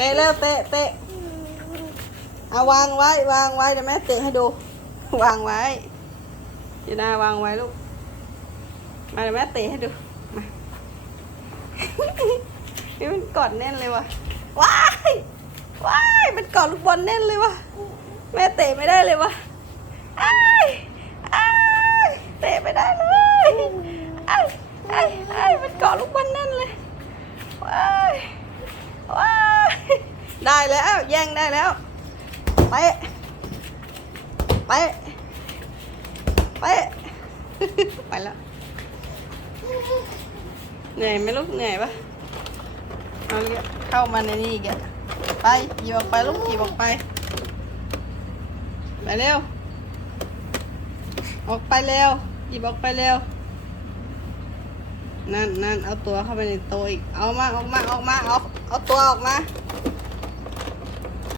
เตะเร็วเตะเตะเอาวางไว้วางไว้เดี๋ยวแม่เตะให้ดู วางไว้จีน่าวางไว้ลูกมาเดี๋ยวแม่เตะให้ดูมานี่มันกอดแน่นเลยวะว้ายว้ายมันกอดลูกบอลแน่นเลยวะแม่เตะไม่ได้เลยวะอ้ายอ้ายเตะไม่ได้เลยอ้ายอ้ายอ้ายมันกาะลูกบอลแน่นเลยว้ายว้าย ได้แล้ว แย่งได้แล้ว ไป ไป ไป ไปแล้ว เหนื่อยไหมลูกเหนื่อยปะเอาเรียเข้ามาในนี่อีกไปหยิบออกไปลูกหยิบออกไป ไปเร็ว ออกไปเร็วหยิบออกไปเร็ว นั่นนั่นเอาตัวเข้าไปในโตะอีก เอามาออกมาออกมาเอาเอาตัวออกมา